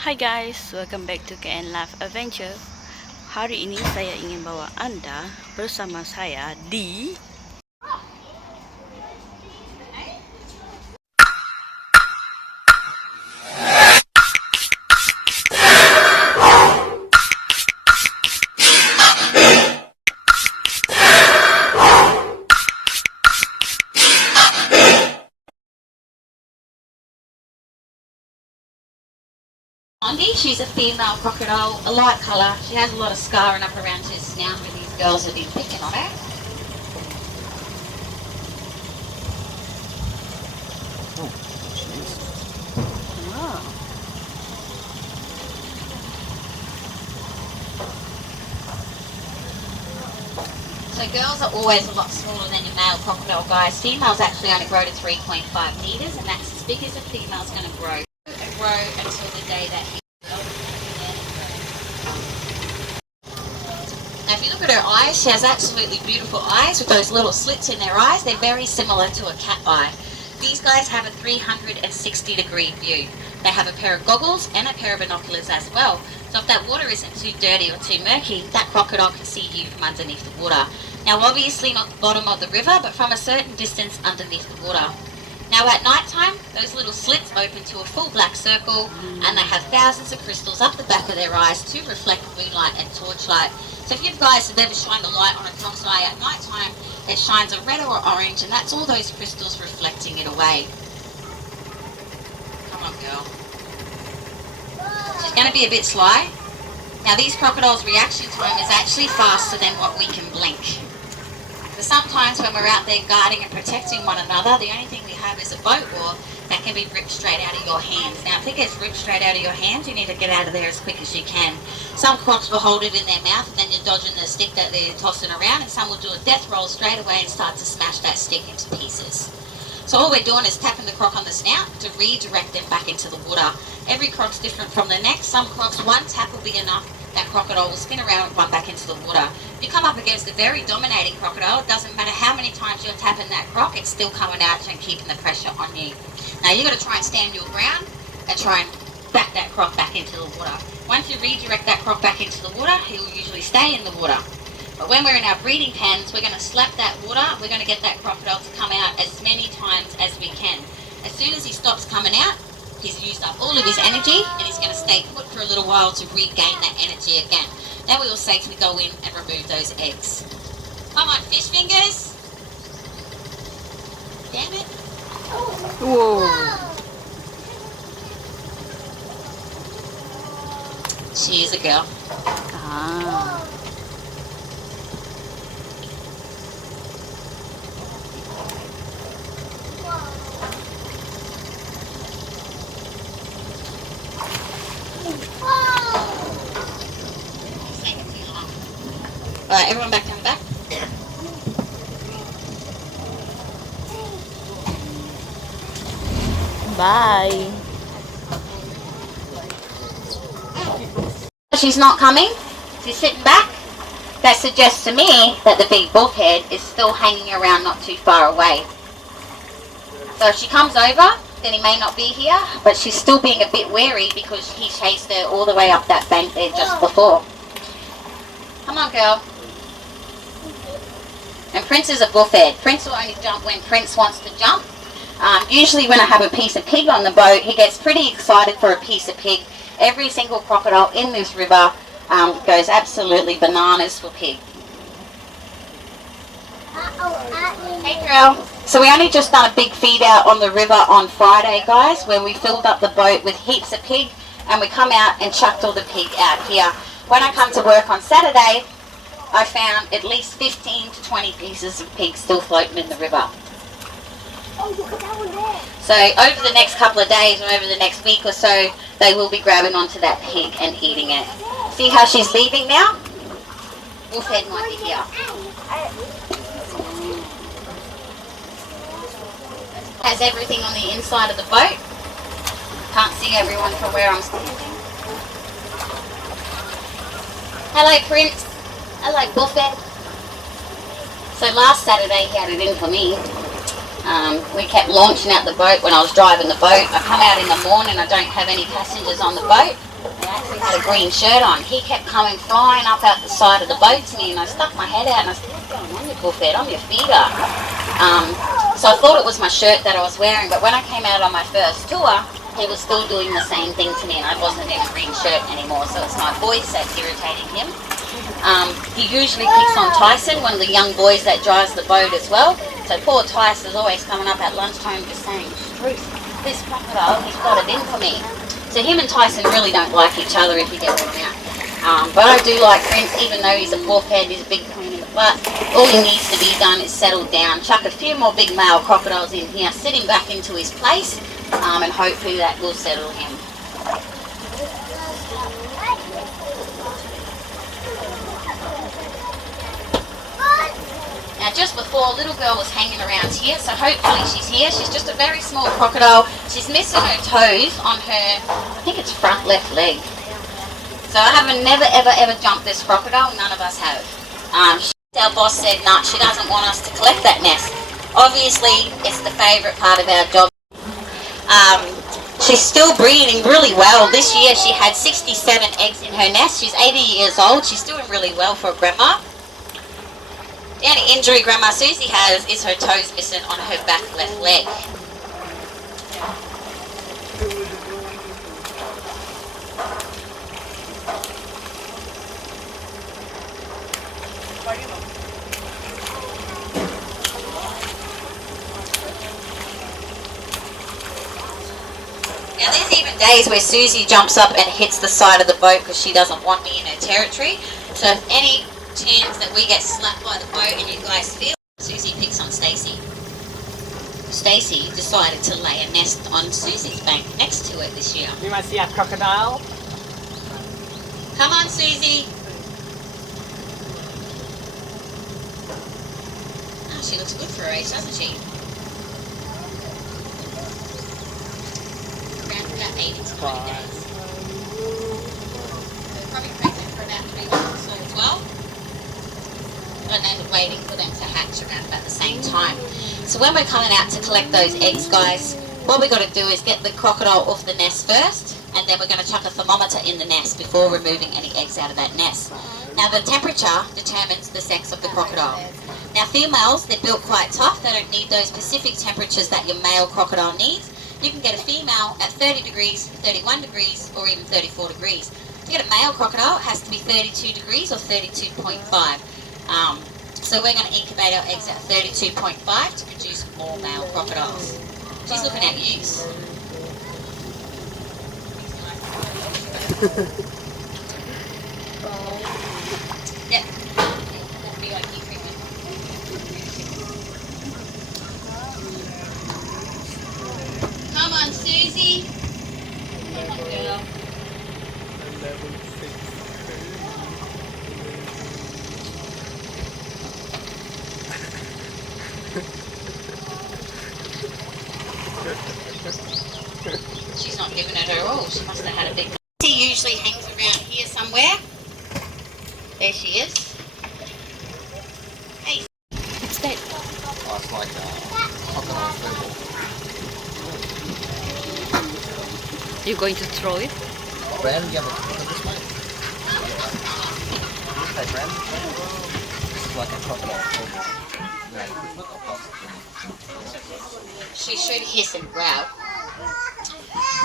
Hai guys, welcome back to KN Life Adventure. Hari ini saya ingin bawa Anda bersama saya di She's a female crocodile, a light colour. She has a lot of scarring up around her snout where these girls have been picking on her. So girls are always a lot smaller than your male crocodile guys. Females actually only grow to 3.5 metres, and that's as big as a female's going to grow until the day that he. Now if you look at her eyes, she has absolutely beautiful eyes with those little slits in their eyes. They're very similar to a cat eye. These guys have a 360-degree view. They have a pair of goggles and a pair of binoculars as well. So if that water isn't too dirty or too murky, that crocodile can see you from underneath the water. Now obviously not the bottom of the river, but from a certain distance underneath the water. Now at night time, those little slits open to a full black circle, and they have thousands of crystals up the back of their eyes to reflect moonlight and torchlight. So if you guys have ever shined a light on a croc's eye at night time, it shines a red or orange, and that's all those crystals reflecting it away. Come on, girl. She's going to be a bit sly. Now these crocodiles' reaction time is actually faster than what we can blink. So sometimes when we're out there guarding and protecting one another, the only thing we have is a boat war that can be ripped straight out of your hands. Now if it gets ripped straight out of your hands, you need to get out of there as quick as you can. Some crocs will hold it in their mouth and then you're dodging the stick that they're tossing around, and some will do a death roll straight away and start to smash that stick into pieces. So all we're doing is tapping the croc on the snout to redirect them back into the water. Every croc's different from the next. Some crocs, one tap will be enough. That crocodile will spin around and run back into the water. If you come up against a very dominating crocodile, it doesn't matter how many times you're tapping that croc, it's still coming at you and keeping the pressure on you. Now you've got to try and stand your ground and try and back that croc back into the water. Once you redirect that croc back into the water, he'll usually stay in the water. But when we're in our breeding pens, we're going to slap that water. We're going to get that crocodile to come out as many times as we can. As soon as he stops coming out, he's used up all of his energy and he's going to stay put for a little while to regain that energy again. Then we will safely go in and remove those eggs. Come on, fish fingers. Damn it. Whoa. She is a girl. Ah. Alright, everyone back down back. Bye. She's not coming. She's sitting back. That suggests to me that the big bullhead is still hanging around not too far away. So if she comes over, then he may not be here, but she's still being a bit wary because he chased her all the way up that bank there just before. Come on, girl. And Prince is a bullhead. Prince will only jump when Prince wants to jump. Usually when I have a piece of pig on the boat, he gets pretty excited for a piece of pig. Every single crocodile in this river goes absolutely bananas for pig. Hey girl. So we only just done a big feed out on the river on Friday, guys, where we filled up the boat with heaps of pig and we come out and chucked all the pig out here. When I come to work on Saturday, I found at least 15 to 20 pieces of pig still floating in the river. So over the next couple of days or over the next week or so, they will be grabbing onto that pig and eating it. See how she's leaving now? Wolfhead might be here. Has everything on the inside of the boat. Can't see everyone from where I'm standing. Hello, Prince. Hello, Buffett. So last Saturday he had it in for me. We kept launching out the boat when I was driving the boat. I come out in the morning, I don't have any passengers on the boat. He actually had a green shirt on. He kept coming flying up out the side of the boat to me, and I stuck my head out and I said, "What's going on, you bullfed? I'm your feeder." So I thought it was my shirt that I was wearing, but when I came out on my first tour, he was still doing the same thing to me, and I wasn't in a green shirt anymore, so it's my voice that's irritating him. He usually picks on Tyson, one of the young boys that drives the boat as well. So poor Tyson's always coming up at lunchtime just saying, "Ruth, this crocodile, he's got it in for me." So him and Tyson really don't like each other, if you get what I mean. But I do like Prince, even though he's a bullfed, he's a big pain in the butt. All he needs to be done is settle down, chuck a few more big male crocodiles in here, sit him back into his place, and hopefully that will settle him. Now just before, little girl was hanging around here, so hopefully she's here. She's just a very small crocodile. She's missing her toes on her, I think it's front left leg. So I haven't never ever jumped this crocodile, none of us have. Our boss said, "No, she doesn't want us to collect that nest." Obviously, it's the favourite part of our job. She's still breeding really well. This year she had 67 eggs in her nest. She's 80 years old. She's doing really well for a grandma. The only injury Grandma Susie has is her toes missing on her back left leg. Now there's even days where Susie jumps up and hits the side of the boat because she doesn't want me in her territory. So if any chance that we get slapped by the boat and you guys feel, Susie picks on Stacy. Stacy decided to lay a nest on Susie's bank next to it this year. You want to see our crocodile? Come on, Susie. Oh, she looks good for her age, doesn't she? Around about 8 to 20 days. They're probably pregnant for about 3 months or so as well. And then waiting for them to hatch around about the same time. So when we're coming out to collect those eggs, guys, what we've got to do is get the crocodile off the nest first, and then we're going to chuck a thermometer in the nest before removing any eggs out of that nest. Now the temperature determines the sex of the crocodile. Now females, they're built quite tough. They don't need those specific temperatures that your male crocodile needs. You can get a female at 30 degrees, 31 degrees, or even 34 degrees. To get a male crocodile, it has to be 32 degrees or 32.5. So we're going to incubate our eggs at 32.5 to produce more male crocodiles. She's looking at you. Yep. That'll be like you treatment. Come on, Susie. Come on, girl. She's not giving it her all. She must have had a big... She usually hangs around here somewhere. There she is. Hey. It's dead. Oh, it's like crocodile food. You're going to throw it? Brand, you have a crocodile this way? Hey, Brand. This is like a crocodile food. She should hiss and growl.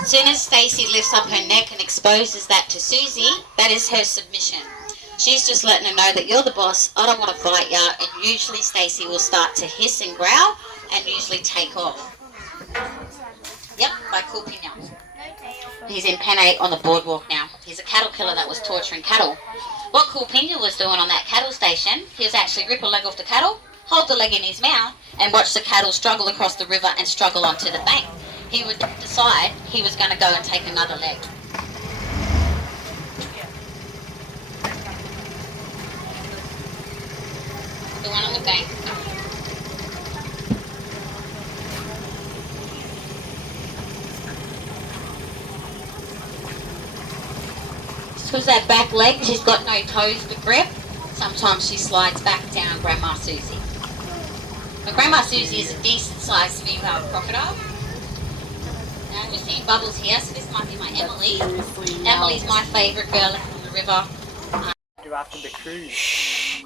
As soon as Stacy lifts up her neck and exposes that to Susie, that is her submission. She's just letting her know that you're the boss, I don't want to fight ya, and usually Stacy will start to hiss and growl and usually take off. Yep, by Cool Pina. He's in Pen 8 on the boardwalk now. He's a cattle killer that was torturing cattle. What Cool Pina was doing on that cattle station, he was actually rip a leg off the cattle, hold the leg in his mouth, and watch the cattle struggle across the river and struggle onto the bank. He would decide he was going to go and take another leg. The one on the bank. Because that back leg, she's got no toes to grip. Sometimes she slides back down Grandma Susie. But Grandma Susie is a decent sized female crocodile. Now we're seeing bubbles here, so this might be my Emily. Seriously, no. Emily's my favourite girl in the river. Do after the cruise. Shh.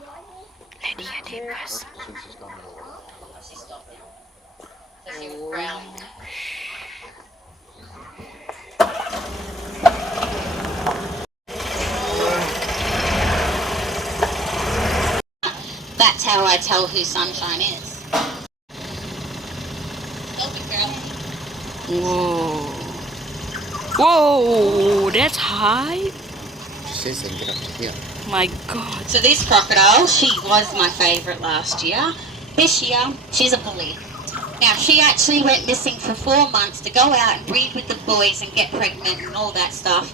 Lady Adibas. Since she's gone to the water. She stopped it. So she was growling. That's how I tell who Sunshine is. Help it, girl. Whoa. Whoa, that's high. She says they can get up to here. My God. So this crocodile, she was my favourite last year. This year, she's a bully. Now, she actually went missing for 4 months to go out and breed with the boys and get pregnant and all that stuff.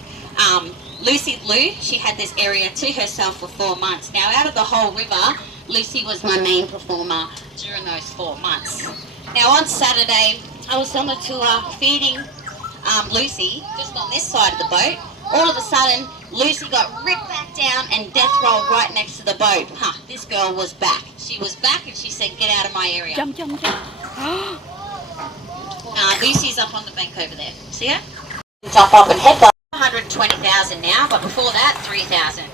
Lucy Blue, she had this area to herself for 4 months. Now, out of the whole river, Lucy was my main performer during those 4 months. Now, on Saturday, I was on a tour feeding Lucy just on this side of the boat. All of a sudden, Lucy got ripped back down and death rolled right next to the boat. This girl was back. She was back and she said, get out of my area. Jump, jump, jump. Lucy's up on the bank over there. See her? Jump up and headbutt. 120,000 now, but before that, 3,000.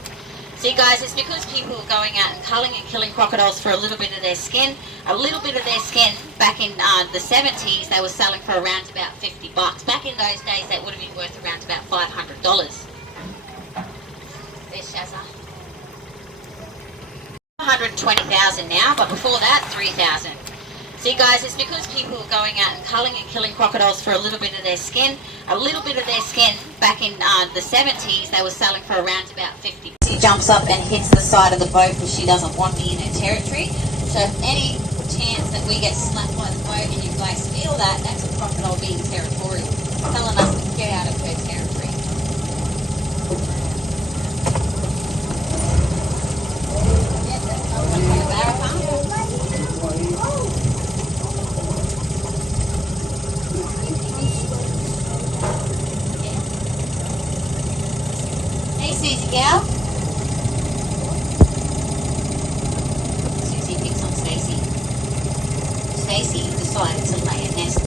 See, guys, it's because people were going out and culling and killing crocodiles for a little bit of their skin. A little bit of their skin back in the 70s, they were selling for around about $50. Back in those days, that would have been worth around about $500. There's Shazza. 120,000 now, but before that, 3,000. See, guys, it's because people were going out and culling and killing crocodiles for a little bit of their skin. A little bit of their skin back in the 70s, they were selling for around about $50. She jumps up and hits the side of the boat because she doesn't want me in her territory. So if any chance that we get slapped by the boat and you guys feel that, that's a crocodile being territorial, telling us to get out of her territory. Yeah, that's a marathon. Hey, Susie gal. Susie picks on Stacy. Stacy decided to lay a nest.